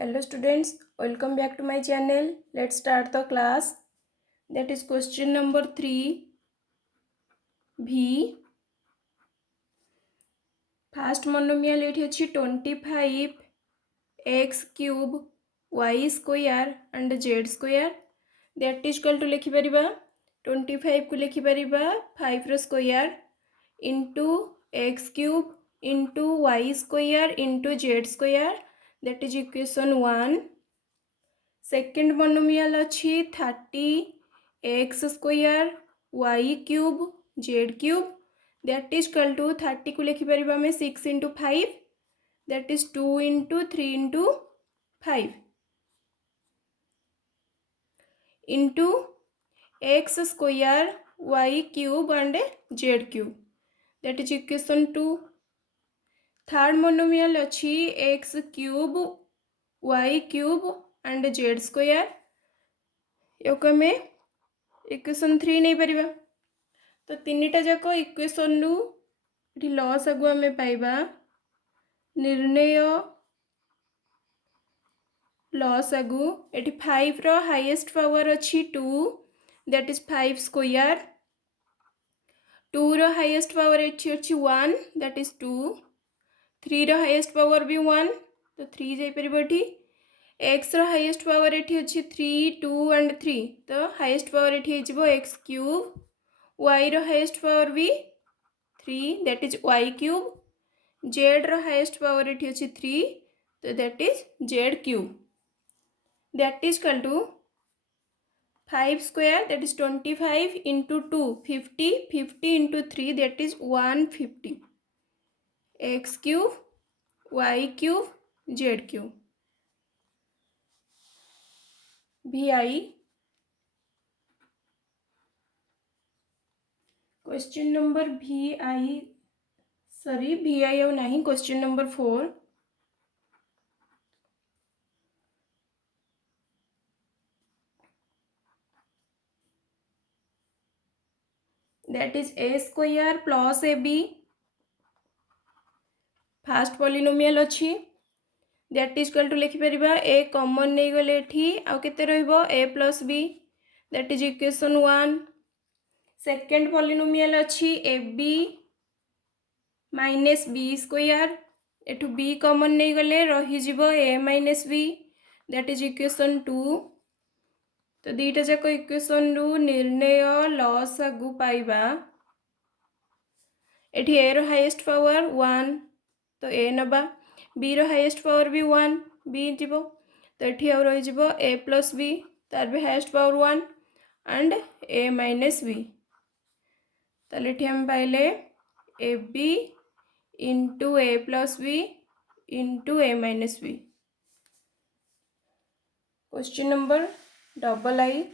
Hello students, welcome back to my channel. Let's start the class. That is question number 3 V. First monomial एठी अछि 25 x cube y square and z square. That is equal to लिखि परिबा 25 को लिखि परिबा 5 रो square into x cube into y square into z square. That is equation 1. Second monomial अच्छी 30 x square y cube z cube that is equal to 30 को लिखिपर आम 6 into 5 that is 2 into 3 into 5 into x square y cube and z cube that is equation 2. Third monomial अच्छी x cube y cube and z square ये equation 3 नहीं Paribas. तो तीनिटा जाक equation रु loss आगु आम पाइबा निर्णय लॉस आगु एटी 5 रो हाईएस्ट पावर अच्छी 2 दैट इज 5 स्क्वायर 2 रो हाईएस्ट पावर एटी अच्छी 1 दैट इज 2 3 रो हाईएस्ट पावर भी 1 तो 3 जाई परिबो एटी x रो हाईएस्ट पावर एटी अच्छी 3 2 एंड 3 तो हाईएस्ट पावर एटी हे जिवो x क्यूब y रो हाईएस्ट पावर भी 3 that is y cube z रो हाईएस्ट पावर एटी अच्छी 3 तो that is z cube that is equal to 5 square that is 25 into 2 50 50 into 3 that is 150 x cube y cube z cube VI. Question number VI और नहीं question number 4. That is a square plus ab. First polynomial अच्छी that is equal to लिखि परिबा a common नहीं गले एठी आउ केते रहइबो a plus b that is equation 1. Second polynomial अच्छी ab माइनस b स्क्वायर एठू b कॉमन नहीं गले रही जिवो a minus b that is equation 2. तो दीटा जाक इक्वेशन रु निर्णय लॉस आगु पाइबा एठी a रो हाईएस्ट पावर 1 तो a नबा b रो हाईएस्ट पावर भी 1 b जीवो तो एठी आउ रही जिवो a प्लस b तार भी highest power 1 and a minus b ताले एठी हम पाइले ab into a plus b into a minus b. Question number II.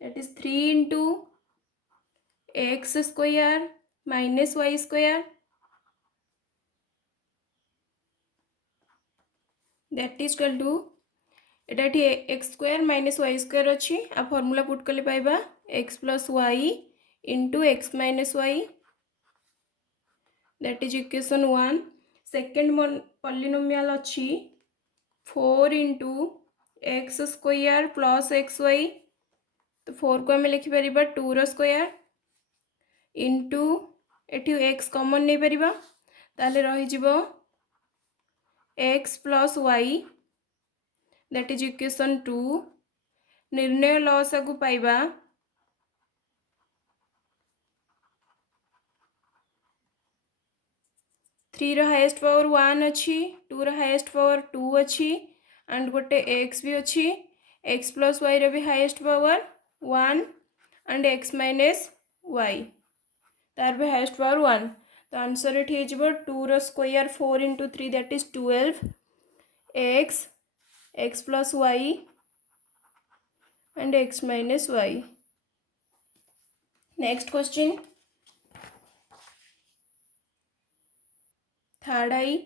That is 3 into x square minus y square that is equal to Etah x square minus y square अच्छी आ formula put कले पाइबा x plus y into x minus y that is equation 1. Second polynomial अच्छी 4 into x square plus xy तो 4 को आम लिखिपर 2 रो square into एटी x कॉमन नहीं परिबा ताले रही जिवो x plus y that is equation 2. निर्णय लॉस आगु पाइबा 3 रो हाईएस्ट पावर 1 अच्छी 2 रो हाईएस्ट पावर 2 अच्छी एंड गोटे x भी अच्छी x प्लस y रो भी highest power 1 and x minus y तार भी हाईएस्ट पावर 1 तो आंसर एठी हो 2 रो square 4 into 3 that is 12 x plus y and x minus y. Next question third I.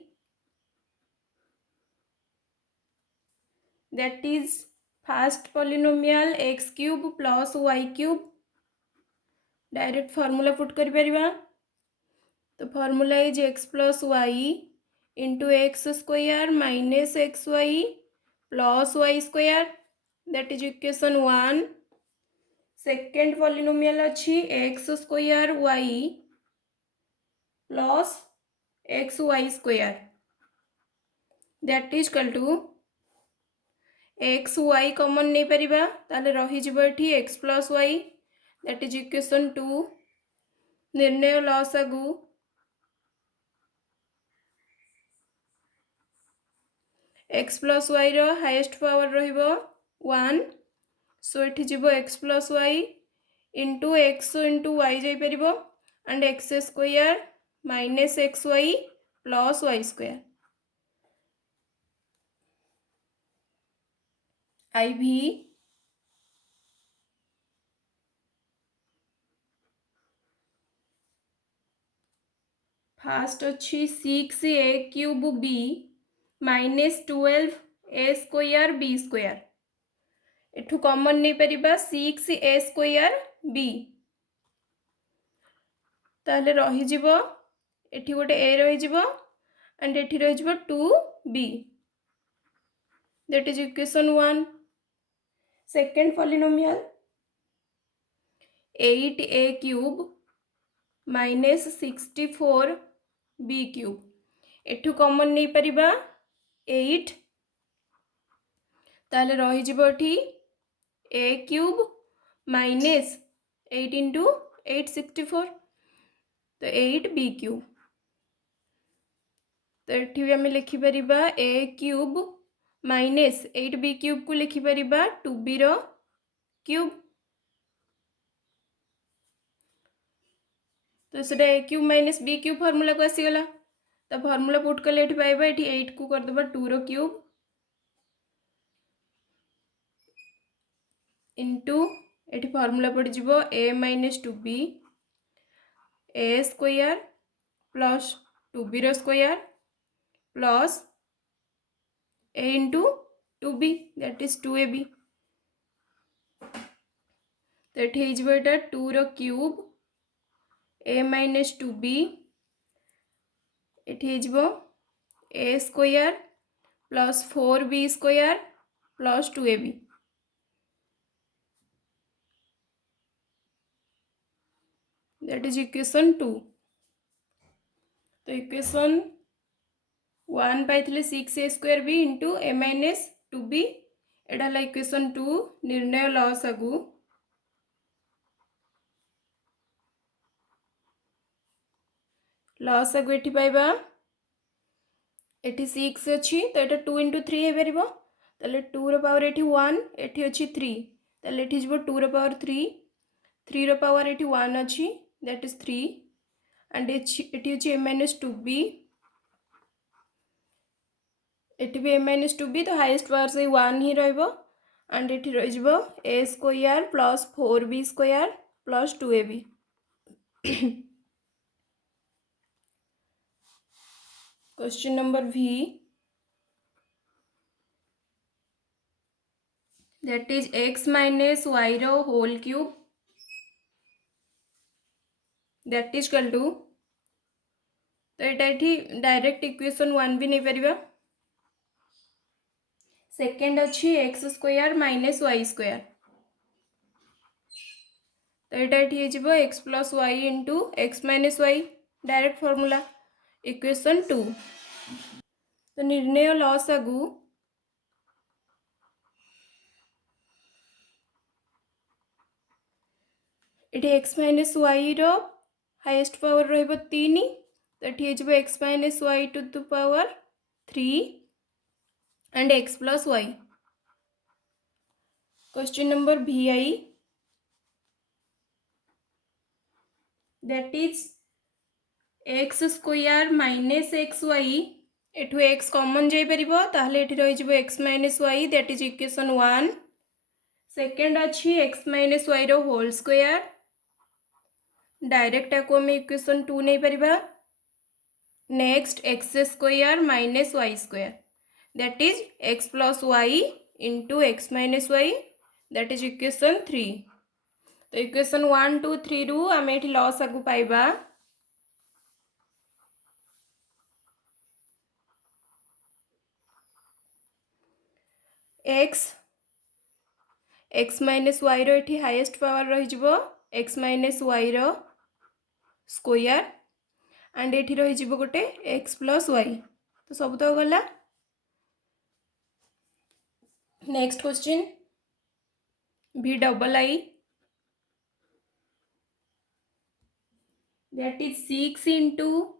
That is first polynomial x cube plus y cube direct formula put कर परिबा। तो formula is x plus y into x square minus x y plus y square that is equation 1। Second polynomial अच्छी x square y plus x y square that is equal to x y common नहीं परिबा ताले रही जिवो एठी x plus y that is equation 2। निर्णय लसागु x plus y रो हाईएस्ट पावर रहिबो 1 सो एठी जिवो x plus y into x into y जाई परिबो and x square minus x y plus y square आई भी फास्ट अच्छी 6a³ b minus 12a square b square एठू कॉमन नहीं परिबा 6a² b ताले रही जिवो एठी गोटे a रही जिवो एंड एठी रही जिवो 2b that is equation 1। Second polynomial 8a³ minus 64b³ एठू कॉमन नहीं परिबा 8 ताले रही जिवो एठी a³ माइनस 8 इंटू 8 64 तो 8b³ तो एठी भी हमें लिखि परिबा a³ माइनस 8b³ को लिखि परिबा 2b रो क्यूब तो सेटा a³ माइनस b³ फॉर्मूला को आसीगला तो फॉर्मूला पुट कले एठी पाइबा एठी 8 को कर देबा 2 रो क्यूब इंटू एठी फॉर्मूला पड़ जिवो a minus 2b a square plus 2b रो square plus a into 2b that is 2ab तो एठी हो जिवो एटा 2 रो क्यूब a माइनस 2b एठी हो जिवो a square plus 4b square plus 2ab that is equation 2। तो equation 1 पाइथिले 6a² b into a minus 2b एटा हला इक्वेशन 2। निर्णय लसागु लसागु एठी पाइबा एठी 6 अच्छी तो एटा 2 इंटू 3 है परिबो ताले 2 रो पावर एठी 1 एठी अच्छी 3 ताले एठी जिवो 2 रो पावर 3 3 रो पावर एठी 1 अच्छी दैट इज 3 एंड एठी अच्छी a माइनस 2b एठी भी a माइनस 2b तो हाईएस्ट पावर से 1 ही रहइबो एंड एठी रहि जिवो a square plus 4b square plus 2ab question number V that is x minus y रो whole cube that is equal to तो एटा एठी डायरेक्ट इक्वेशन 1 भी नहीं परिबा। सेकेंड अच्छी x square minus y square तो एटा एठी हो x plus y into x minus y direct formula equation 2। तो निर्णय लसागु एठी एक्स माइनस वाई रो हाईएस्ट पावर रहिबो 3 तो एठी हो x minus y to the power 3 and x plus y. Question number VI that is x square minus x y एठू एक्स कॉमन जाई परिबो ताहले एठी रहि जिवो x minus y that is equation 1। Second अच्छी एक्स माइनस वाई रो whole square direct को हमें इक्वेशन 2 नहीं परिबा। Next x square minus y square that is x plus y into x minus y that is equation 3। तो equation 1 2 3 रु आम ये लसागु पाइबा एक्स माइनस वाई री हाईएस्ट पावर रही x minus y square and ये रही गोटे एक्स प्लस वाई तो सब तो गला। नेक्स्ट क्वेश्चन भी double I that is 6 into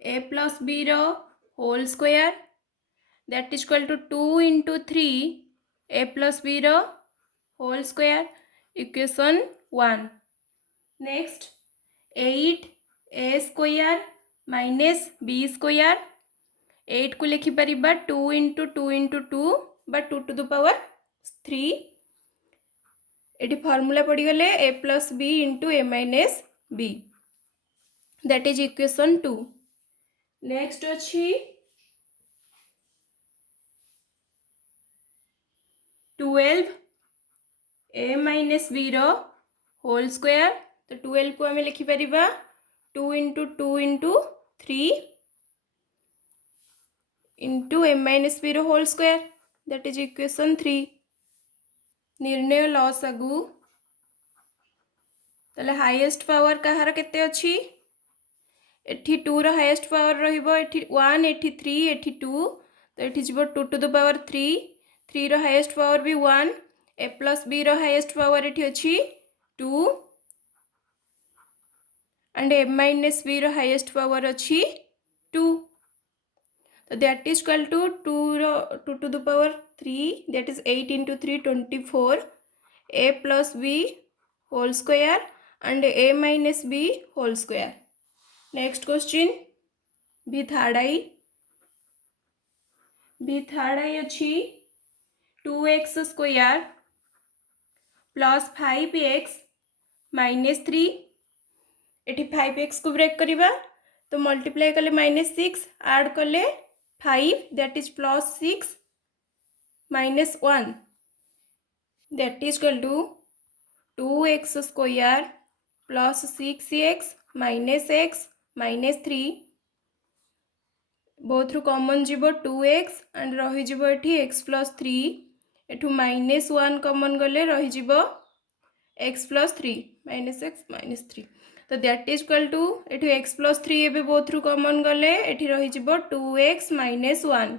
a plus b whole square that is equal to 2 into 3 a plus b whole square equation 1। Next 8 a square minus b square 8 को लिखिपर 2 into 2 into 2 but 2 to the power 3 ये formula पड़गले a plus b into a minus b that is equation 2। Next अच्छी 12 ए minus b whole square तो 12 को आम लिखिपर 2 into 2 into 3 into a minus b whole square that is equation 3। निर्णय लसागु ताले highest power कहार केते अछि एठी 2 रो हाईएस्ट पावर रहिबो एठी 1 एठी 3 एठी 2 तो एठी जिवो 2 टू द पावर 3 रो हाईएस्ट पावर भी 1 ए प्लस बी रो हाईएस्ट पावर एठी अछि 2 एंड ए माइनस बी रो हाईएस्ट पावर अछि 2 तो that is equal to 2 to the power 3 that is 8 into 3 24 a plus b whole square and a minus b whole square. Next question भी third आई अच्छी 2x square plus 5x minus 3 ये 5x को break करवा तो multiply कले -6 add कले 5 that is plus 6 minus 1 that is equal to 2x square plus 6x minus 3 both रु कॉमन जीवो 2x एंड रही जीवो एठी x प्लस 3 एठू -1 कॉमन गले रही जीवो x प्लस 3 -x -3 तो दैट इज इक्वल टू एठू x प्लस 3 एबे बोथ रु कॉमन गले एठी रही जीवो 2x -1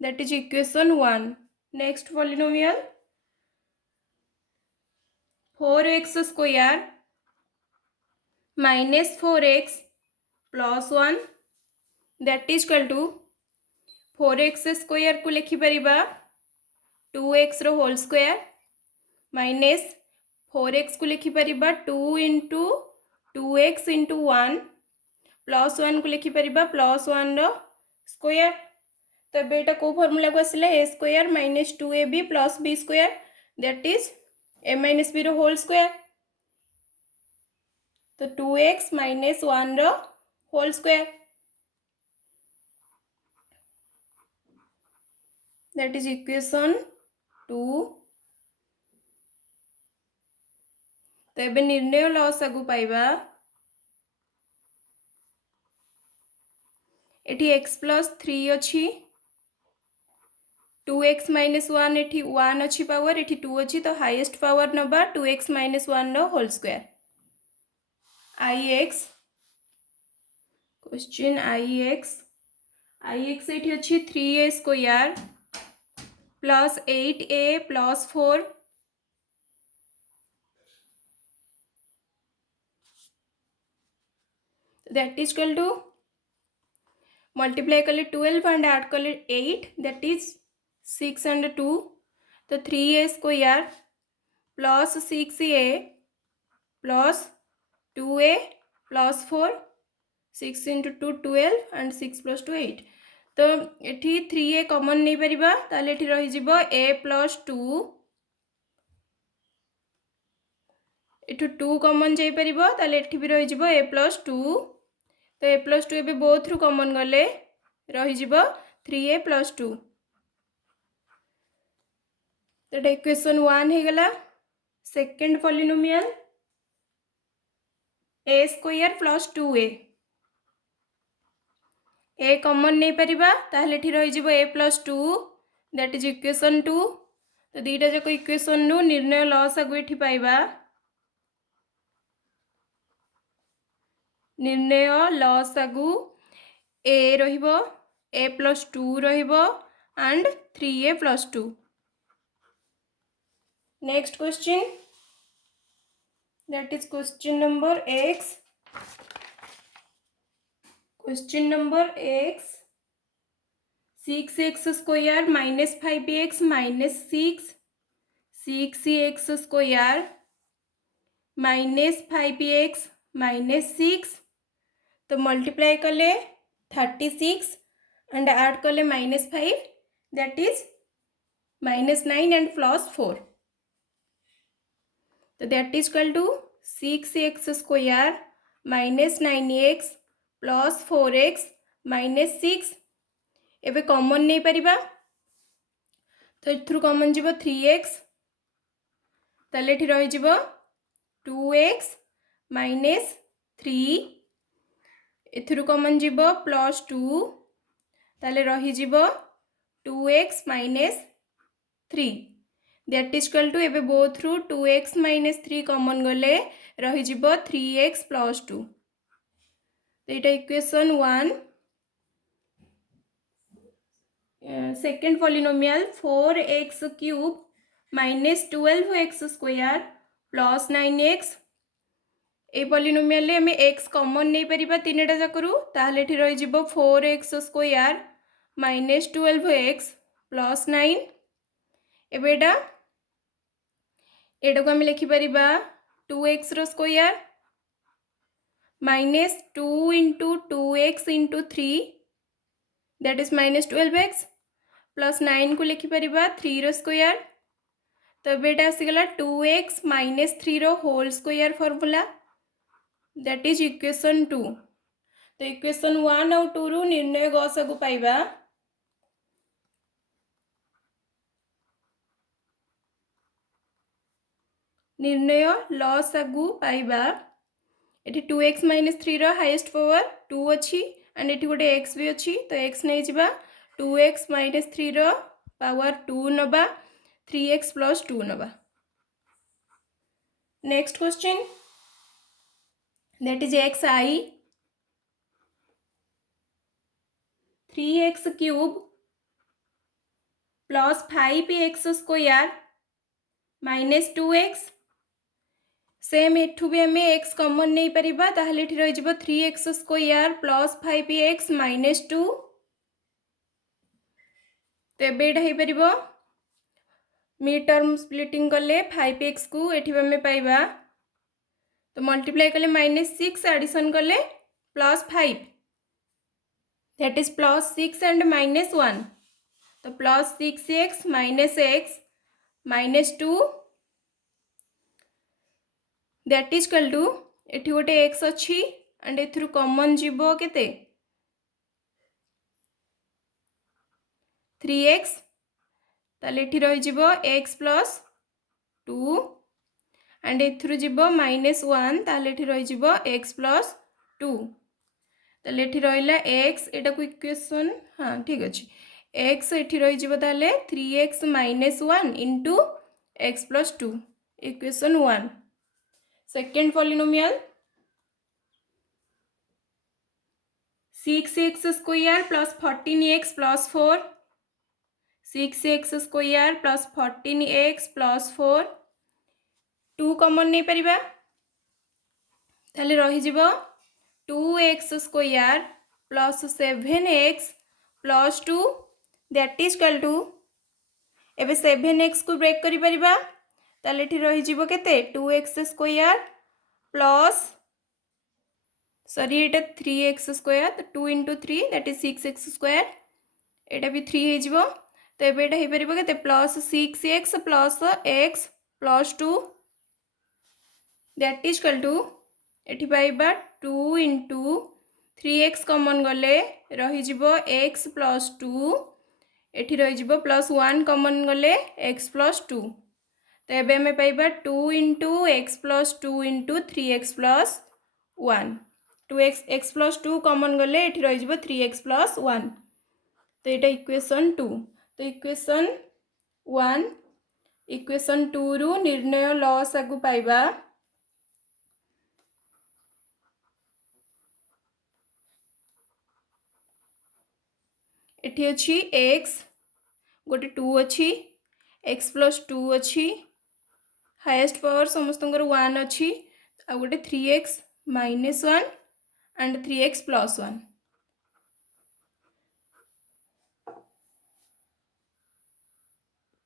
that is equation 1। Next polynomial 4x square minus 4x plus 1 that is equal to 4x square को लिखिपर 2x रो होल स्क्वायर माइनस 4x को लिखिपर 2 इंटू 2x इंटू 1 प्लस 1 को लिखिपर प्लस 1 रो स्क्वायर तो ये यहाँ कौ फर्मूला को आसला ए स्क्वायर माइनस 2ab प्लस b square that is a minus b रो होल स्क्वायर तो 2x माइनस 1 रो whole square that is equation 2। तो ये निर्णय लसागु पाइबा एठी x प्लस 3 अच्छी 2x माइनस 1 एठी 1 अच्छी पावर एठी 2 अच्छी तो हाईएस्ट पावर नबा 2x माइनस 1 रो whole square ix question ix एठी अच्छी 3a square plus 8a plus 4 that is equal to multiply कले 12 एंड ऐड कले 8 दैट इज 6 एंड 2 तो 3a square plus 6a plus 2a plus 4 6 into 2 12 and 6 plus 2 8 तो ये 3a common नहीं परिबा ताले एठी रही जिवो a प्लस 2 एठू 2 कॉमन जाई परिबो ताले एठी भी रही जिवो a प्लस 2 तो a प्लस 2 एबे बोथ रु कॉमन गले रही जिवो 3a प्लस 2 तो इक्वेशन 1 हे गला। सेकंड पॉलिनोमियल ए स्क्वायर प्लस 2a ए कॉमन नहीं परिबा ताहले एठी रही जिवो a plus 2 that is equation 2 तो दीटा जाक इक्वेशन नु निर्णय लसागु एठी पाइबा निर्णय लसागु a रहिबो a प्लस 2 रहिबो and 3a plus 2 next question that is question number x question number x 6x square minus 5x minus 6 6x square minus 5x minus 6 तो मल्टीप्लाई कले 36 एंड ऐड कले -5 दैट इज -9 एंड प्लस 4 तो that is equal to 6x square minus 9x plus 4x minus 6 एबे common नहीं परिबा तो इथरु common जीवो 3x ताले एठी रही जीवो 2x माइनस 3 इथरु कॉमन जीवो प्लस 2 ताले रही जीवो 2x minus 3 that is equal to एबे बोथ रु 2x माइनस 3 कॉमन गले रही जीवो 3x प्लस 2 तो इटा equation 1 second polynomial 4x cube minus 12x square plus 9x a polynomial में x कॉमन नहीं परिबा तीनटा जाकरू ताहले एठी रही जीवो 4x square minus 12x plus 9 एबेडा एटा को हम लिखि परिबा 2x रो square minus 2 into 2x into 3 that is minus 12x plus 9 को लिखि परिबा 3 रो स्क्वायर तो बेटा आसीगला 2x माइनस 3 रो whole square formula that is equation 2 तो इक्वेशन 1 और 2 रु निर्णय गसागु पाइबा निर्णय लसागु पाइबा एटी 2x माइनस 3 रो हाईएस्ट पावर 2 अच्छी एंड एटी गोटे x भी अच्छी तो x नहीं जिबा 2x माइनस 3 रो पावर 2 नबा 3x प्लस 2 नबा next question that is xi 3x cube plus 5x square minus 2x same एठू भी हमें x कॉमन नहीं परिबा ताहले एठी रही जिवो 3x square plus 5x minus 2 तो एबे एटा हे परिबो मिड टर्म स्प्लिटिंग कले 5x को एठी हमें पाइबा तो मल्टीप्लाई कले -6 एडिशन कले +5 दैट इज +6 एंड -1 तो +6x -x -2 that is equal to एठी गोटे x अच्छी एंड एथरु कॉमन जीवो केते 3x ताले एठी रही जीवो x प्लस 2 एंड एथरु जीवो -1 ताले एठी रही जीवो x प्लस 2 ताले एठी रहिला x एटा को इक्वेशन हाँ ठीक अछि x एठी रही जीवो ताले 3x -1 into x plus 2 equation 1 second polynomial 6x square plus 14x plus 4 6x square plus 14x plus 4 2 common नहीं परिबा ताले रही जीवो 2x square plus 7x plus 2 that is equal to एबे 7x को ब्रेक करि परिबा ताले एठी रही जीवो केते 2x स्क्वायर प्लस सॉरी एटा 3x स्क्वायर तो 2 into 3 that is 6x square एटा भी 3 हे जीवो तो एबे एटा हे परिबो केते plus 6x plus x plus 2 that is equal to एठी पाइबा 2 इंटू 3x कॉमन गले रही जीवो x प्लस 2 एठी रही जीवो प्लस 1 कॉमन गले x प्लस 2 तो एबे हमें पाइबा 2 into x plus 2 into 3x plus 1 2x x plus 2 common गले ये रही 3x प्लस 1 तो ये इक्वेशन 2 तो इक्वेशन 1 इक्वेशन 2 रु निर्णय लसागु पाइबा एठी अछि x गोटे 2 अछि x प्लस 2 अछि हाईएस्ट पावर समस्त 1 अछि आ गोटे 3x minus 1 and 3x plus 1